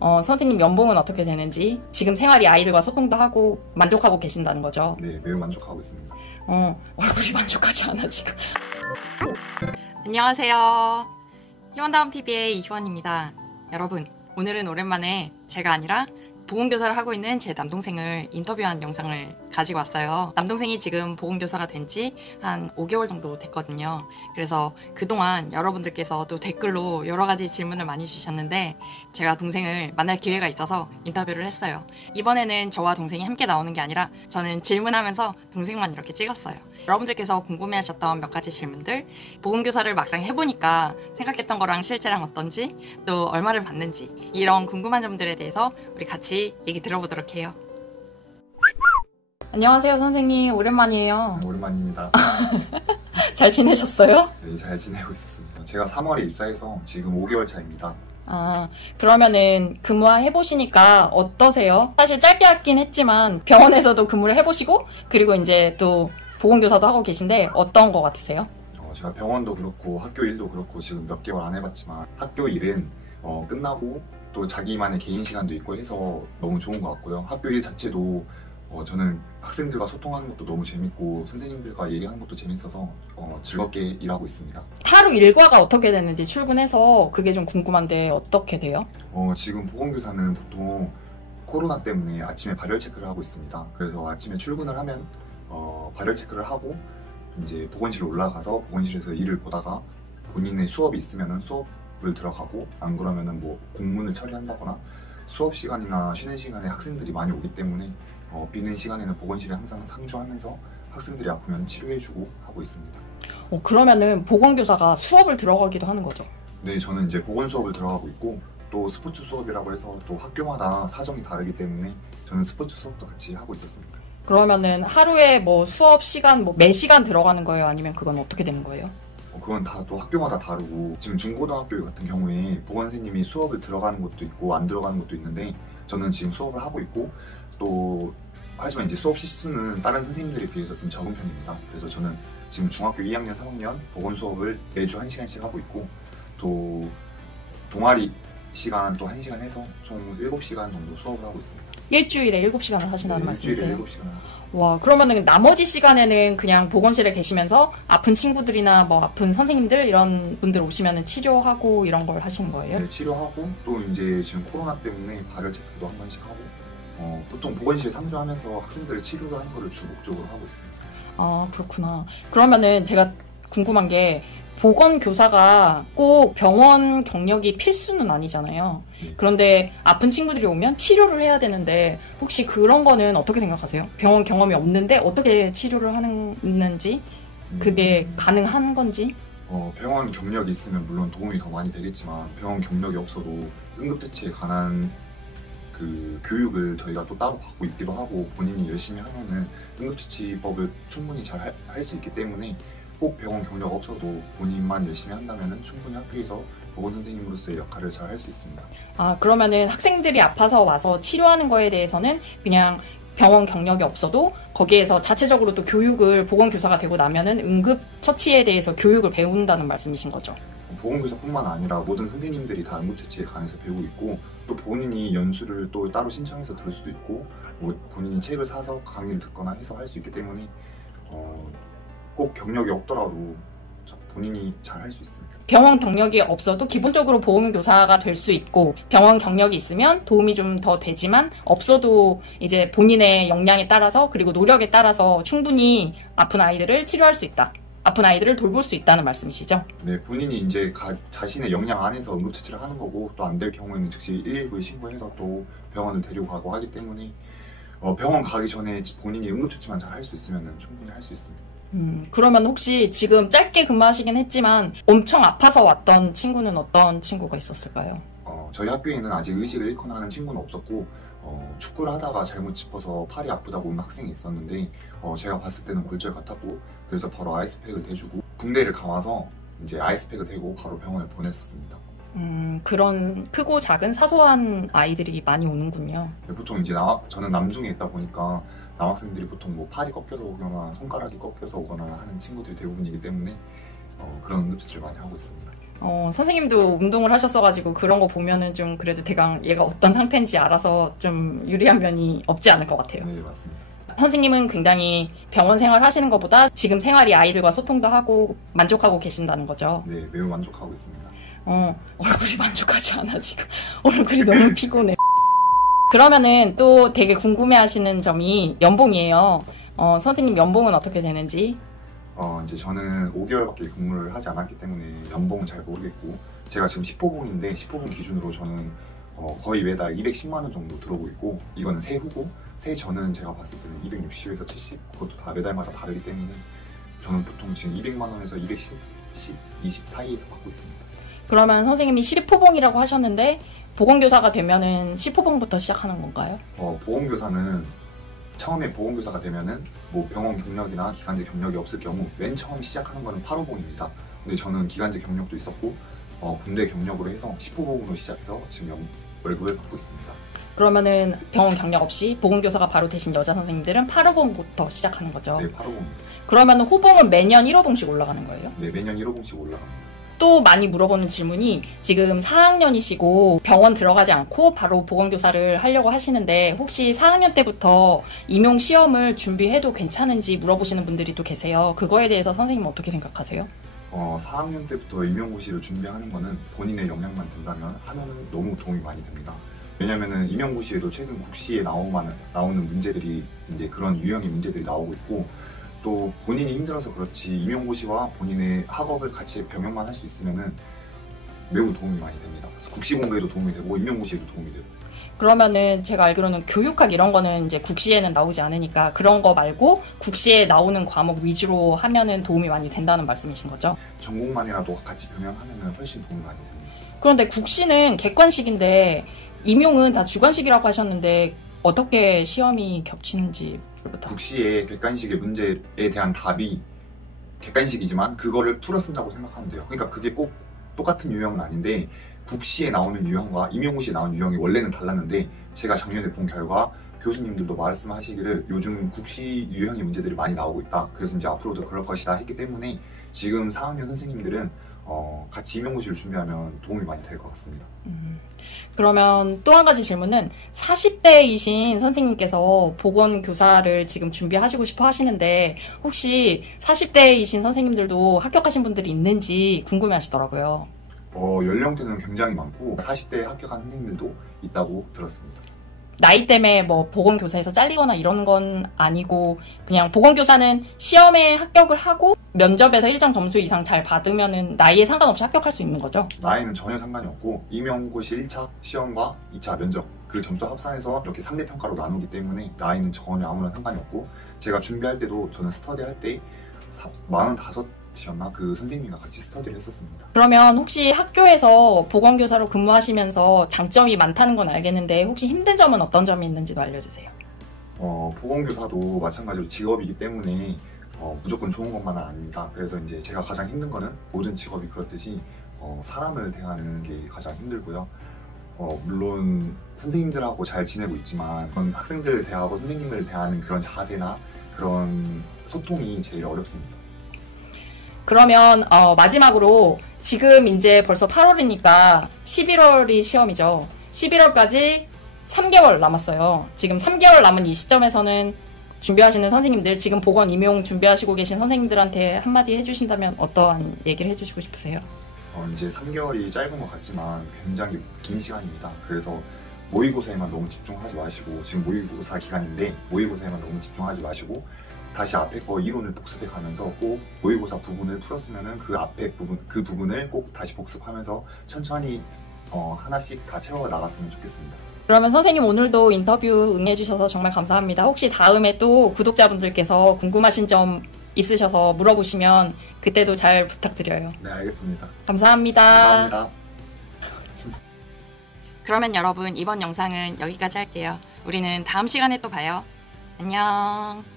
선생님 연봉은 어떻게 되는지, 지금 생활이 아이들과 소통도 하고 만족하고 계신다는 거죠? 네, 매우 만족하고 있습니다. 얼굴이 만족하지 않아 지금. 안녕하세요. 희원다움TV의 이희원입니다. 여러분, 오늘은 오랜만에 제가 아니라 보건교사를 하고 있는 제 남동생을 인터뷰한 영상을 가지고 왔어요. 남동생이 지금 보건교사가 된 지 한 5개월 정도 됐거든요. 그래서 그동안 여러분들께서 또 댓글로 여러 가지 질문을 많이 주셨는데 제가 동생을 만날 기회가 있어서 인터뷰를 했어요. 이번에는 저와 동생이 함께 나오는 게 아니라 저는 질문하면서 동생만 이렇게 찍었어요. 여러분들께서 궁금해하셨던 몇 가지 질문들, 보건교사를 막상 해보니까 생각했던 거랑 실제랑 어떤지, 또 얼마를 받는지, 이런 궁금한 점들에 대해서 우리 같이 얘기 들어보도록 해요. 안녕하세요 선생님, 오랜만이에요. 오랜만입니다. 잘 지내셨어요? 네, 잘 지내고 있었습니다. 제가 3월에 입사해서 지금 5개월 차입니다. 그러면은 근무해보시니까 어떠세요? 사실 짧게 하긴 했지만 병원에서도 근무를 해보시고, 그리고 이제 또 보건교사도 하고 계신데 어떤 거 같으세요? 제가 병원도 그렇고 학교 일도 그렇고 지금 몇 개월 안 해봤지만 학교 일은 끝나고 또 자기만의 개인 시간도 있고 해서 너무 좋은 것 같고요. 학교 일 자체도 저는 학생들과 소통하는 것도 너무 재밌고 선생님들과 얘기하는 것도 재밌어서 즐겁게 일하고 있습니다. 하루 일과가 어떻게 되는지 출근해서 그게 좀 궁금한데 어떻게 돼요? 지금 보건교사는 보통 코로나 때문에 아침에 발열 체크를 하고 있습니다. 그래서 아침에 출근을 하면 발열 체크를 하고 이제 보건실로 올라가서 보건실에서 일을 보다가 본인의 수업이 있으면 수업을 들어가고, 안 그러면은 뭐 공문을 처리한다거나, 수업 시간이나 쉬는 시간에 학생들이 많이 오기 때문에 비는 시간에는 보건실에 항상 상주하면서 학생들이 아프면 치료해주고 하고 있습니다. 그러면은 보건교사가 수업을 들어가기도 하는 거죠? 네, 저는 이제 보건 수업을 들어가고 있고, 또 스포츠 수업이라고 해서 또 학교마다 사정이 다르기 때문에 저는 스포츠 수업도 같이 하고 있었습니다. 그러면은 하루에 뭐 수업 시간 매 시간 들어가는 거예요? 아니면 그건 어떻게 되는 거예요? 그건 다 또 학교마다 다르고, 지금 중고등학교 같은 경우에 보건 선생님이 수업을 들어가는 것도 있고 안 들어가는 것도 있는데, 저는 지금 수업을 하고 있고, 또 하지만 이제 수업 시수는 다른 선생님들에 비해서 좀 적은 편입니다. 그래서 저는 지금 중학교 2학년, 3학년 보건 수업을 매주 1시간씩 하고 있고, 또 동아리 시간 또 1시간 해서 총 7시간 정도 수업을 하고 있습니다. 일주일에 7시간을 하신다는 말씀이세요? 일주일에 7시간. 와, 그러면은 나머지 시간에는 그냥 보건실에 계시면서 아픈 친구들이나 뭐 아픈 선생님들 이런 분들 오시면은 치료하고 이런 걸 하시는 거예요? 네, 치료하고, 또 이제 지금 코로나 때문에 발열 체크도 한 번씩 하고, 보통 보건실에 상주하면서 학생들의 치료를 하는 거를 주 목적으로 하고 있습니다. 아, 그렇구나. 그러면은 제가 궁금한 게, 보건교사가 꼭 병원 경력이 필수는 아니잖아요. 그런데 아픈 친구들이 오면 치료를 해야 되는데 혹시 그런 거는 어떻게 생각하세요? 병원 경험이 없는데 어떻게 치료를 하는지, 그게 가능한 건지? 병원 경력이 있으면 물론 도움이 더 많이 되겠지만, 병원 경력이 없어도 응급처치에 관한 그 교육을 저희가 또 따로 받고 있기도 하고, 본인이 열심히 하면은 응급처치법을 충분히 잘 할 수 있기 때문에 꼭 병원 경력 없어도 본인만 열심히 한다면 충분히 학교에서 보건 선생님으로서의 역할을 잘 할 수 있습니다. 그러면은 학생들이 아파서 와서 치료하는 거에 대해서는 그냥 병원 경력이 없어도 거기에서 자체적으로 또 교육을, 보건교사가 되고 나면은 응급처치에 대해서 교육을 배운다는 말씀이신 거죠? 보건교사뿐만 아니라 모든 선생님들이 다 응급처치에 관해서 배우고 있고, 또 본인이 연수를 또 따로 신청해서 들을 수도 있고, 뭐 본인이 책을 사서 강의를 듣거나 해서 할 수 있기 때문에 꼭 경력이 없더라도 본인이 잘 할 수 있습니다. 병원 경력이 없어도 기본적으로 보건교사가 될 수 있고, 병원 경력이 있으면 도움이 좀 더 되지만 없어도 이제 본인의 역량에 따라서, 그리고 노력에 따라서 충분히 아픈 아이들을 치료할 수 있다, 아픈 아이들을 돌볼 수 있다는 말씀이시죠? 네, 본인이 이제 자신의 역량 안에서 응급처치를 하는 거고, 또 안 될 경우에는 즉시 119에 신고해서 또 병원을 데려가고 하기 때문에 병원 가기 전에 본인이 응급처치만 잘 할 수 있으면 충분히 할 수 있습니다. 그러면 혹시 지금 짧게 근무하시긴 했지만 엄청 아파서 왔던 친구는 어떤 친구가 있었을까요? 저희 학교에는 아직 의식을 잃거나 하는 친구는 없었고, 축구를 하다가 잘못 짚어서 팔이 아프다고 온 학생이 있었는데, 제가 봤을 때는 골절 같았고, 그래서 바로 아이스팩을 대주고 붕대를 감아서 이제 아이스팩을 대고 바로 병원에 보냈었습니다. 그런 크고 작은 사소한 아이들이 많이 오는군요. 네, 보통 이제 저는 남중에 있다 보니까 남학생들이 보통 뭐 팔이 꺾여서 오거나 손가락이 꺾여서 오거나 하는 친구들이 대부분이기 때문에 그런 응급처치를 많이 하고 있습니다. 선생님도 운동을 하셨어가지고 그런 거 보면은 좀 그래도 대강 얘가 어떤 상태인지 알아서 좀 유리한 면이 없지 않을 것 같아요. 네, 맞습니다. 선생님은 굉장히 병원 생활 하시는 것보다 지금 생활이 아이들과 소통도 하고 만족하고 계신다는 거죠. 네, 매우 만족하고 있습니다. 얼굴이 만족하지 않아 지금. 얼굴이 너무 피곤해. 그러면은 또 되게 궁금해하시는 점이 연봉이에요. 선생님 연봉은 어떻게 되는지. 이제 저는 5개월밖에 근무를 하지 않았기 때문에 연봉은 잘 모르겠고, 제가 지금 10호봉인데 10호봉 기준으로 저는 거의 매달 210만 원 정도 들어오고 있고, 이거는 세후고, 세전은 제가 봤을 때는 260에서 70, 그것도 다 매달마다 다르기 때문에 저는 보통 지금 200만 원에서 210, 20 사이에서 받고 있습니다. 그러면 선생님이 10호봉이라고 하셨는데 보건교사가 되면은 10호봉부터 시작하는 건가요? 보건교사는 처음에 보건교사가 되면은 뭐 병원 경력이나 기간제 경력이 없을 경우 맨 처음 시작하는 거는 8호봉입니다. 근데 저는 기간제 경력도 있었고 군대 경력으로 해서 10호봉으로 시작해서 지금 월급을 받고 있습니다. 그러면은 병원 경력 없이 보건교사가 바로 되신 여자 선생님들은 8호봉부터 시작하는 거죠? 네, 8호봉입니다. 그러면 호봉은 매년 1호봉씩 올라가는 거예요? 네, 매년 1호봉씩 올라갑니다. 또 많이 물어보는 질문이, 지금 4학년이시고 병원 들어가지 않고 바로 보건교사를 하려고 하시는데 혹시 4학년 때부터 임용 시험을 준비해도 괜찮은지 물어보시는 분들이 또 계세요. 그거에 대해서 선생님은 어떻게 생각하세요? 4학년 때부터 임용고시를 준비하는 거는 본인의 역량만 된다면 하면은 너무 도움이 많이 됩니다. 왜냐면은 임용고시에도 최근 국시에 나오는 문제들이 이제 그런 유형의 문제들이 나오고 있고, 또 본인이 힘들어서 그렇지 임용고시와 본인의 학업을 같이 병행만 할 수 있으면은 매우 도움이 많이 됩니다. 그래서 국시 공부에도 도움이 되고 임용고시에도 도움이 되고. 그러면은 제가 알기로는 교육학 이런 거는 이제 국시에는 나오지 않으니까 그런 거 말고 국시에 나오는 과목 위주로 하면은 도움이 많이 된다는 말씀이신 거죠? 전공만이라도 같이 병행하면은 훨씬 도움이 많이 됩니다. 그런데 국시는 객관식인데 임용은 다 주관식이라고 하셨는데 어떻게 시험이 겹치는지 모르겠다. 국시의 객관식의 문제에 대한 답이 객관식이지만 그거를 풀어 쓴다고 생각하면 돼요. 그러니까 그게 꼭 똑같은 유형은 아닌데 국시에 나오는 유형과 임용고시에 나오는 유형이 원래는 달랐는데, 제가 작년에 본 결과 교수님들도 말씀하시기를 요즘 국시 유형의 문제들이 많이 나오고 있다. 그래서 이제 앞으로도 그럴 것이다 했기 때문에 지금 4학년 선생님들은 같이 임용고시를 준비하면 도움이 많이 될 것 같습니다. 그러면 또 한 가지 질문은, 40대이신 선생님께서 보건교사를 지금 준비하시고 싶어 하시는데 혹시 40대이신 선생님들도 합격하신 분들이 있는지 궁금해 하시더라고요. 연령대는 굉장히 많고 40대에 합격한 선생님들도 있다고 들었습니다. 나이 때문에 뭐 보건교사에서 잘리거나 이런 건 아니고 그냥 보건교사는 시험에 합격을 하고 면접에서 일정 점수 이상 잘 받으면은 나이에 상관없이 합격할 수 있는 거죠? 나이는 전혀 상관이 없고 임용고시 1차 시험과 2차 면접 그 점수 합산해서 이렇게 3대 평가로 나누기 때문에 나이는 전혀 아무런 상관이 없고, 제가 준비할 때도 저는 스터디 할 때 45이었나 그 선생님과 같이 스터디를 했었습니다. 그러면 혹시 학교에서 보건교사로 근무하시면서 장점이 많다는 건 알겠는데 혹시 힘든 점은 어떤 점이 있는지도 알려주세요. 보건교사도 마찬가지로 직업이기 때문에 무조건 좋은 것만은 아닙니다. 그래서 이제 제가 가장 힘든 거는 모든 직업이 그렇듯이 사람을 대하는 게 가장 힘들고요. 물론 선생님들하고 잘 지내고 있지만 학생들을 대하고 선생님을 대하는 그런 자세나 그런 소통이 제일 어렵습니다. 그러면 마지막으로 지금 이제 벌써 8월이니까 11월이 시험이죠. 11월까지 3개월 남았어요. 지금 3개월 남은 이 시점에서는 준비하시는 선생님들, 지금 보건 임용 준비하시고 계신 선생님들한테 한마디 해주신다면 어떠한 얘기를 해주시고 싶으세요? 이제 3개월이 짧은 것 같지만 굉장히 긴 시간입니다. 그래서 모의고사에만 너무 집중하지 마시고, 지금 모의고사 기간인데 모의고사에만 너무 집중하지 마시고 다시 앞에 거 이론을 복습해 가면서 꼭 모의고사 부분을 풀었으면은 그 앞에 부분을 꼭 다시 복습하면서 천천히 하나씩 다 채워 나갔으면 좋겠습니다. 그러면 선생님 오늘도 인터뷰 응해주셔서 정말 감사합니다. 혹시 다음에 또 구독자분들께서 궁금하신 점 있으셔서 물어보시면 그때도 잘 부탁드려요. 네, 알겠습니다. 감사합니다. 감사합니다. 그러면 여러분, 이번 영상은 여기까지 할게요. 우리는 다음 시간에 또 봐요. 안녕.